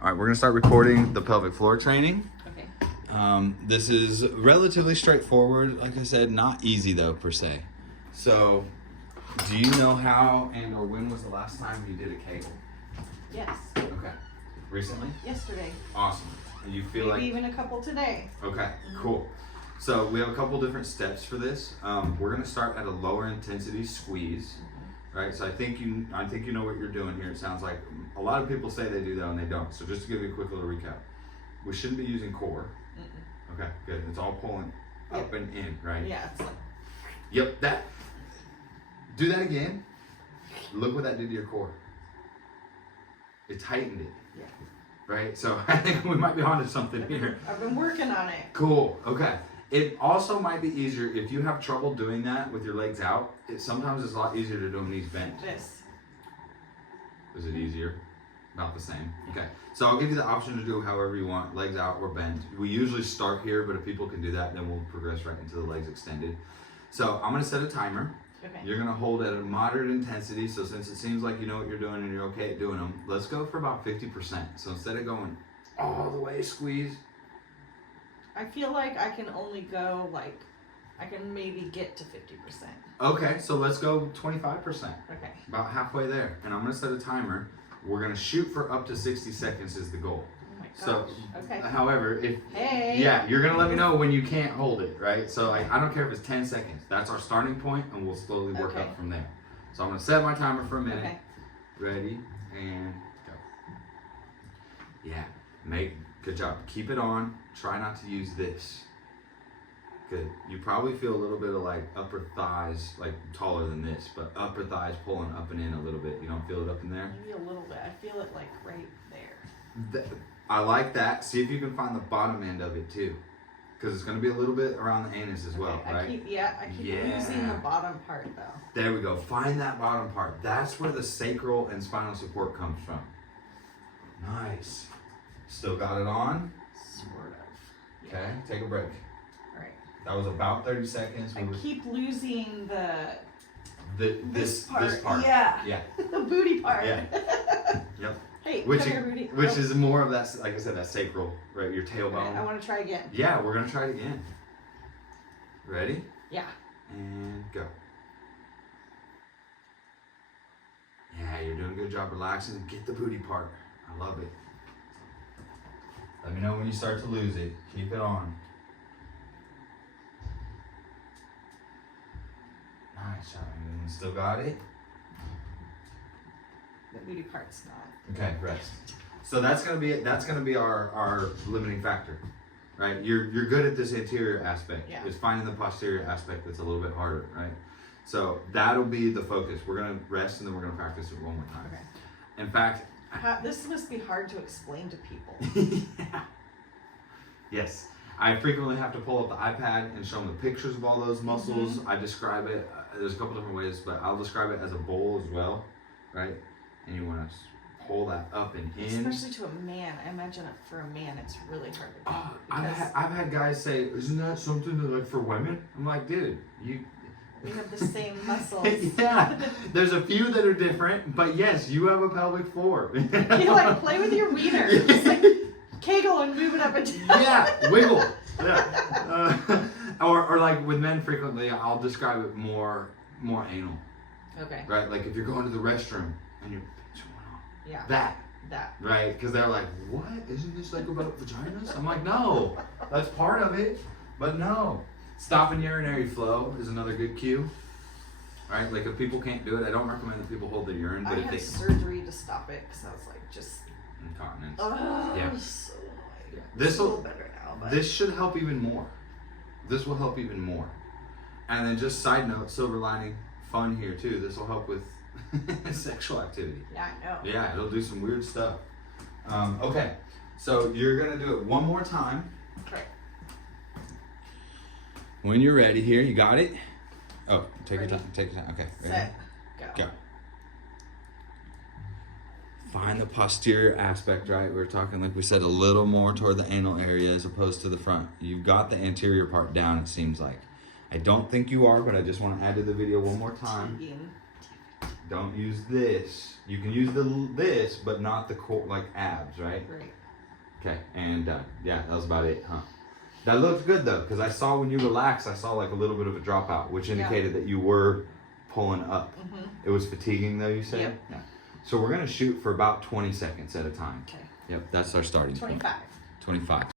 All right, we're gonna start recording the pelvic floor training. Okay. This is relatively straightforward. Like I said, not easy though, per se. So, do you know how and or when was the last time you did a Kegel? Yes. Okay. Recently? Yesterday. Awesome. And you feel Maybe like... even a couple today. Okay, cool. So we have a couple different steps for this. We're gonna start at a lower intensity squeeze, right? So I think you know what you're doing here. It sounds like a lot of people say they do that and they don't. So just to give you a quick little recap, we shouldn't be using core. Okay, good. It's all pulling up and in, right? Yeah, it's like... Yep, that. Do that again. Look what that did to your core. It tightened it. Yeah. Right? So I think we might be onto something here. I've been working on it. Cool. Okay. It also might be easier if you have trouble doing that with your legs out. Sometimes it's a lot easier to do them knees bent. This. Is it easier? About the same. Okay. So I'll give you the option to do however you want, legs out or bent. We usually start here, but if people can do that, then we'll progress right into the legs extended. So I'm going to set a timer. Okay. You're going to hold at a moderate intensity. So since it seems like you know what you're doing and you're okay at doing them, let's go for about 50%. So instead of going all the way squeeze, I feel like I can only go like, I can maybe get to 50%. okay, so let's go 25%. Okay. About halfway there. And I'm going to set a timer. We're going to shoot for up to 60 seconds is the goal. Oh my gosh. So, okay. however, if Hey. yeah, you're going to let me know when you can't hold it, right? So like, I don't care if it's 10 seconds. That's our starting point, and we'll slowly work Okay. up from there. So I'm going to set my timer for a minute. Okay. Ready, and go. Yeah, good job. Keep it on. Try not to use this. Good. You probably feel a little bit of like upper thighs, like taller than this, but upper thighs pulling up and in a little bit. You don't feel it up in there? Maybe a little bit. I feel it like right there. I like that. See if you can find the bottom end of it too, because it's going to be a little bit around the anus as well, I right? keep losing the bottom part though. There we go. Find that bottom part. That's where the sacral and spinal support comes from. Nice. Still got it on? Sort of. Okay, take a break. All right. That was about 30 seconds. I keep losing this part. Yeah. Yeah. The booty part. Yeah. Yep. Hey, Which come here, Rudy. which is more of that, like I said, that sacral, right? Your tailbone. I want to try again. Yeah, we're gonna try it again. Ready? Yeah. And go. Yeah, you're doing a good job relaxing. Get the booty part. I love it. Let me know when you start to lose it. Keep it on. Nice job. And still got it? The booty part's not. Okay, rest. So that's gonna be our limiting factor, right? You're good at this anterior aspect. Yeah. It's finding the posterior aspect that's a little bit harder, right? So that'll be the focus. We're gonna rest and then we're gonna practice it one more time. Okay. In fact, This must be hard to explain to people. yeah. Yes. I frequently have to pull up the iPad and show them the pictures of all those muscles. I describe it, there's a couple different ways, but I'll describe it as a bowl as well, right? And you want to pull that up and in. Especially to a man. I imagine for a man it's really hard to do. I've had guys say, isn't that something that, like for women? I'm like, dude, we have the same muscles. yeah, there's a few that are different, but yes, you have a pelvic floor. You like play with your wiener. Just like Kegel and move it up and down. Yeah, wiggle. Yeah. Or like with men frequently, I'll describe it more anal. Okay. Right, like if you're going to the restroom and you're Yeah. that. Right, because they're like, what? Isn't this like about vaginas? I'm like, no, that's part of it, but no. Stopping urinary flow is another good cue. Right, like if people can't do it, I don't recommend that people hold their urine, but I if had they surgery to stop it because I was like just. Incontinence. Oh, Yeah. so Yeah. It's a little better now, but. This should help even more. This will help even more. And then just side note, silver lining, fun here too. This will help with sexual activity. Yeah, I know. Yeah, it'll do some weird stuff. Okay, so you're gonna do it one more time. Okay. When you're ready here, you got it? Oh, take Ready. your time, take your time. Okay, ready? Set. Go. Go. Find the posterior aspect, right? We're talking, like we said, a little more toward the anal area as opposed to the front. You've got the anterior part down, it seems like. I don't think you are, but I just want to add to the video one more time. Don't use this. You can use this, but not the core, like abs, right? Right. Okay, and yeah, that was about it, huh? That looked good though, because I saw when you relaxed, I saw like a little bit of a dropout, which indicated that you were pulling up. It was fatiguing though, you said? Yep. Yeah. So we're gonna shoot for about 20 seconds at a time. Okay. Yep, that's our starting point. 25. 25.